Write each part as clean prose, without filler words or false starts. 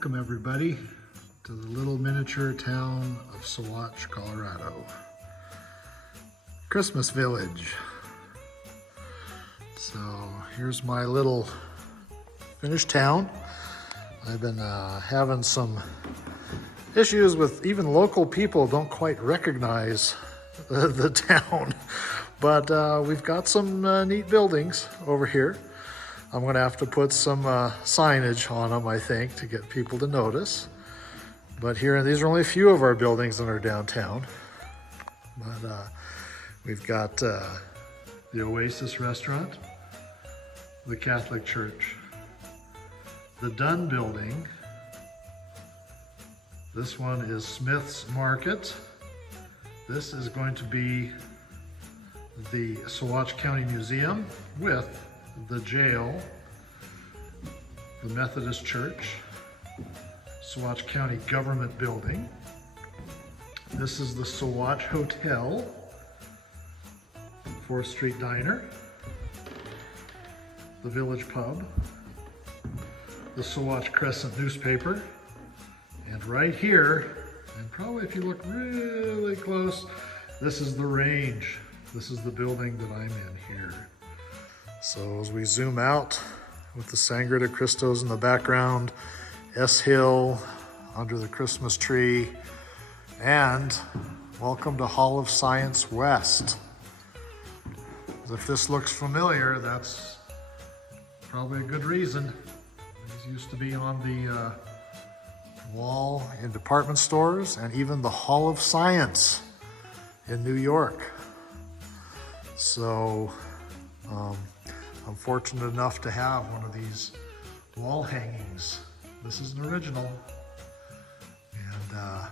Welcome everybody to the little miniature town of Saguache, Colorado. Christmas village. So here's my little finished town. I've been having some issues with even local people don't quite recognize the town. But we've got some neat buildings over here. I'm gonna have to put some signage on them, I think, to get people to notice. But here, these are only a few of our buildings in our downtown. But we've got the Oasis Restaurant, the Catholic Church, the Dunn Building. This one is Smith's Market. This is going to be the Saguache County Museum with the jail, the Methodist Church, Saguache County Government Building. This is the Saguache Hotel, 4th Street Diner, the Village Pub, the Saguache Crescent newspaper, and right here, and probably if you look really close, this is the Range. This is the building that I'm in here. So as we zoom out with the Sangre de Cristos in the background, S Hill under the Christmas tree, and welcome to Hall of Science West. If this looks familiar, that's probably a good reason. These used to be on the wall in department stores and even the Hall of Science in New York. So I'm fortunate enough to have one of these wall hangings. This is an original. And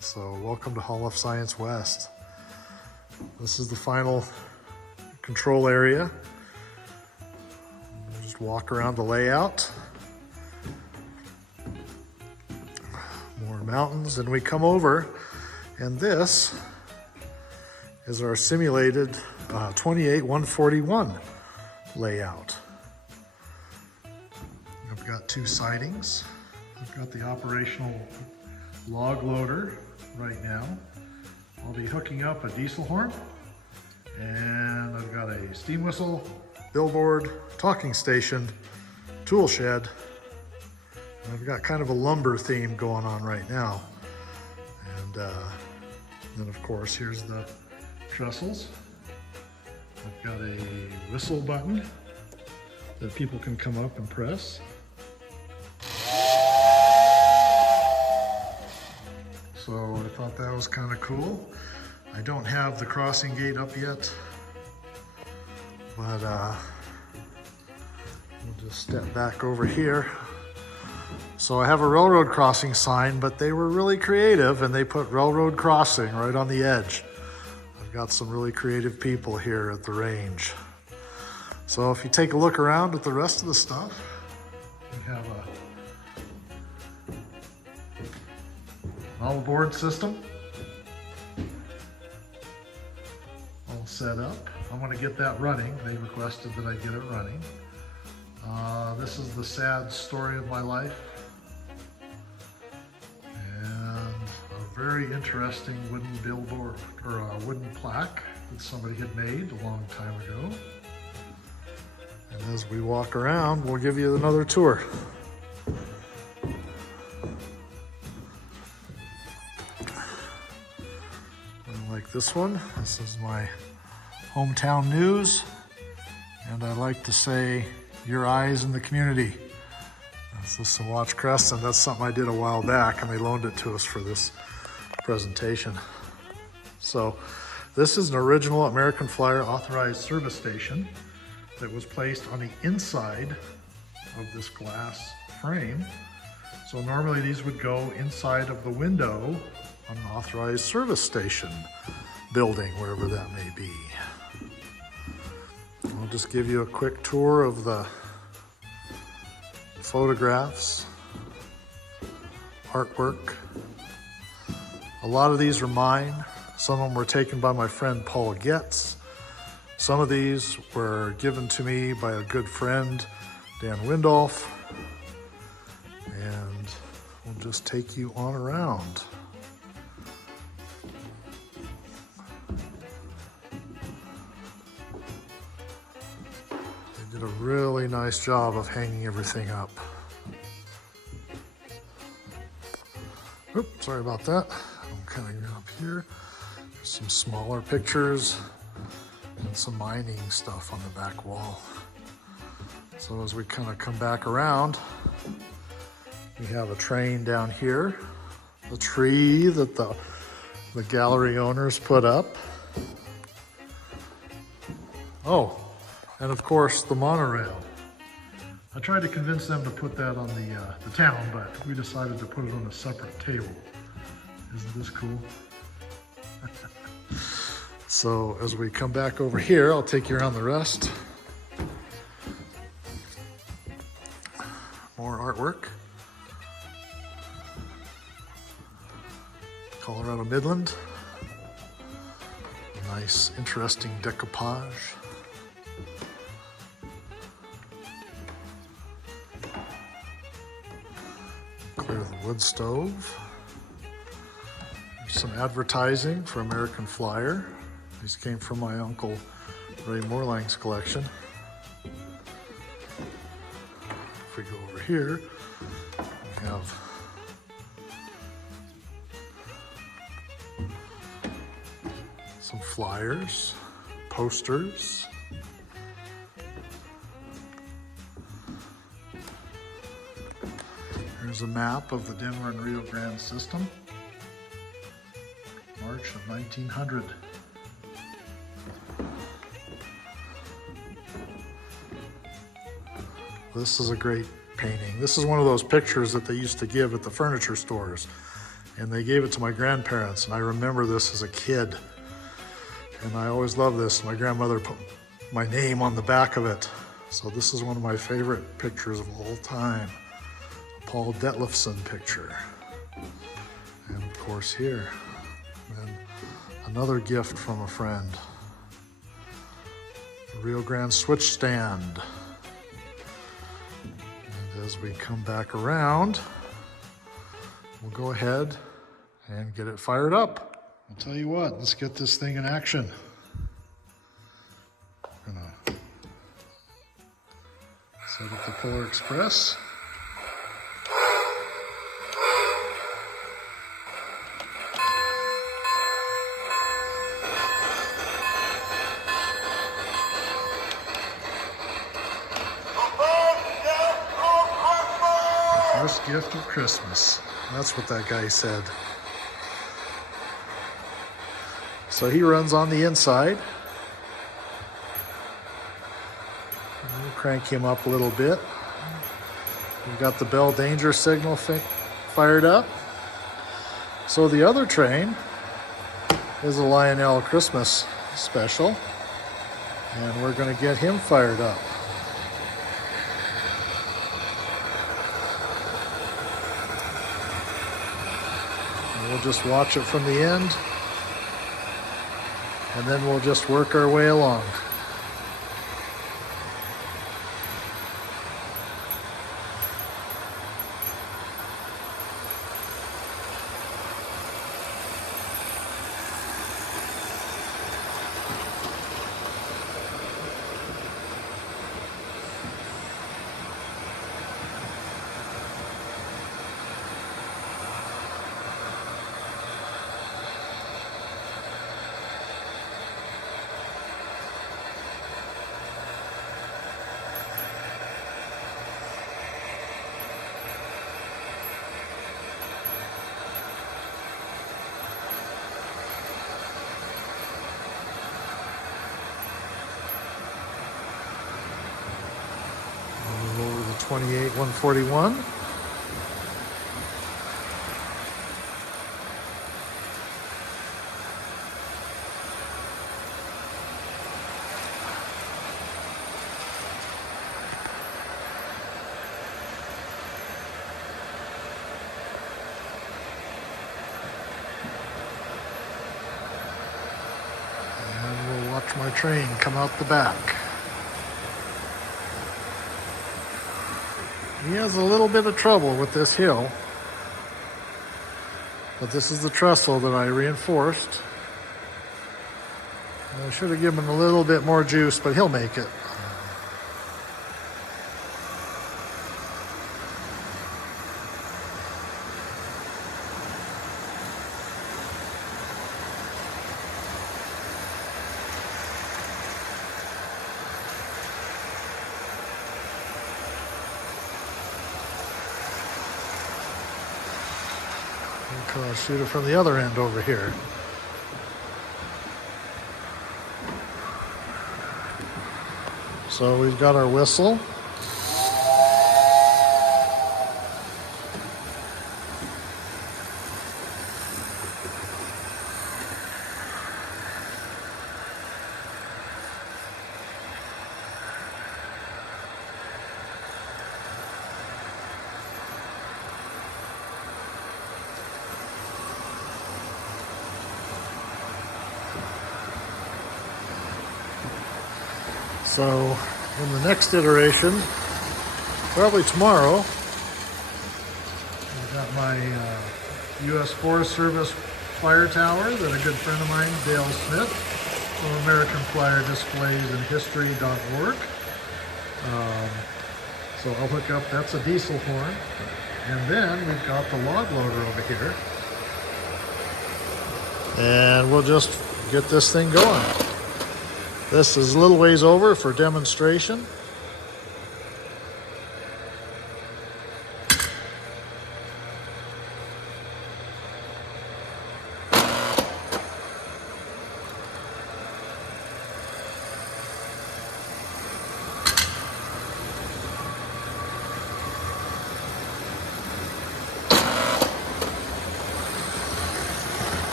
so welcome to Hall of Science West. This is the final control area. We'll just walk around the layout. More mountains, and we come over, and this is our simulated 28-141 layout. I've got two sidings. I've got the operational log loader right now. I'll be hooking up a diesel horn, and I've got a steam whistle, billboard, talking station, tool shed. And I've got kind of a lumber theme going on right now. And then of course, here's the trestles. I've got a whistle button that people can come up and press. So I thought that was kind of cool. I don't have the crossing gate up yet, but we'll just step back over here. So I have a railroad crossing sign, but they were really creative and they put railroad crossing right on the edge. Got some really creative people here at the Range. So if you take a look around at the rest of the stuff, we have an all-aboard system all set up. I want to get that running. They requested that I get it running. This is the sad story of my life. Very interesting wooden billboard, or a wooden plaque that somebody had made a long time ago. And as we walk around, we'll give you another tour. I like this one. This is my hometown news. And I like to say, your eyes in the community. That's the Saguache Crescent. That's something I did a while back, and they loaned it to us for this presentation. So this is an original American Flyer authorized service station that was placed on the inside of this glass frame. So normally these would go inside of the window on an authorized service station building, wherever that may be. I'll just give you a quick tour of the photographs, artwork. A lot of these are mine. Some of them were taken by my friend Paul Goetz. Some of these were given to me by a good friend, Dan Windolph. And just take you on around. They did a really nice job of hanging everything up. Oops, sorry about that. I'm kind of up here. There's some smaller pictures and some mining stuff on the back wall. So as we kind of come back around, we have a train down here, the tree that the gallery owners put up. Oh, and of course the monorail. I tried to convince them to put that on the town, but we decided to put it on a separate table. Isn't this cool? So as we come back over here, I'll take you around the rest. More artwork. Colorado Midland. Nice, interesting decoupage. Clear the wood stove. There's some advertising for American Flyer. These came from my Uncle Ray Mohrlang's collection. If we go over here, we have some flyers, posters. Here's a map of the Denver and Rio Grande system, March of 1900. This is a great painting. This is one of those pictures that they used to give at the furniture stores, and they gave it to my grandparents, and I remember this as a kid, and I always loved this. My grandmother put my name on the back of it, so this is one of my favorite pictures of all time. A Paul Detlefson picture, and of course here, and another gift from a friend, the Rio Grande switch stand. As we come back around, we'll go ahead and get it fired up. I'll tell you what, let's get this thing in action. I'm gonna set up the Polar Express. First gift of Christmas. That's what that guy said. So he runs on the inside. We'll crank him up a little bit. We've got the bell danger signal fired up. So the other train is a Lionel Christmas special, and we're going to get him fired up. We'll just watch it from the end, and then we'll just work our way along. Over the 28-141. And we'll watch my train come out the back. He has a little bit of trouble with this hill. But this is the trestle that I reinforced. I should have given him a little bit more juice, but he'll make it. I'll shoot it from the other end over here. So we've got our whistle. So in the next iteration, probably tomorrow, I've got my U.S. Forest Service fire tower that a good friend of mine, Dale Smith, from American Flyer Displays and History.org. So I'll hook up, that's a diesel horn. And then we've got the log loader over here. And we'll just get this thing going. This is a little ways over for demonstration.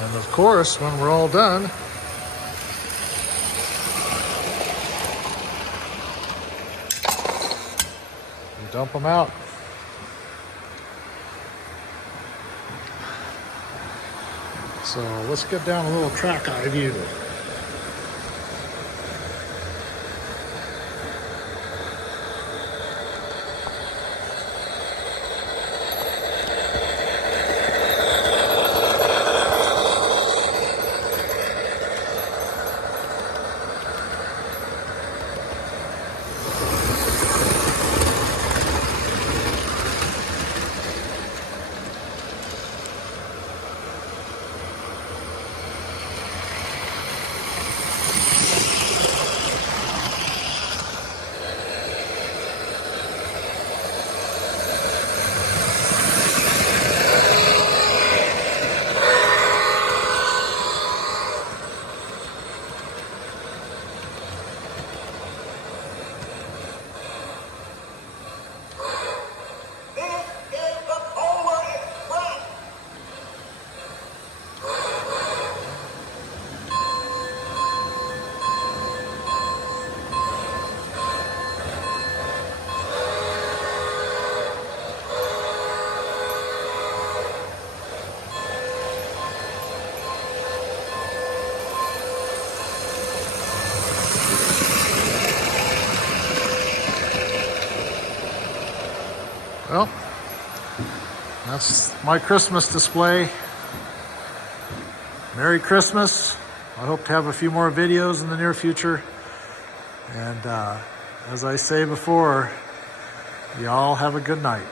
And of course, when we're all done, we dump them out. So let's get down a little track eye view. Well, that's my Christmas display. Merry Christmas. I hope to have a few more videos in the near future. And as I say before, y'all have a good night.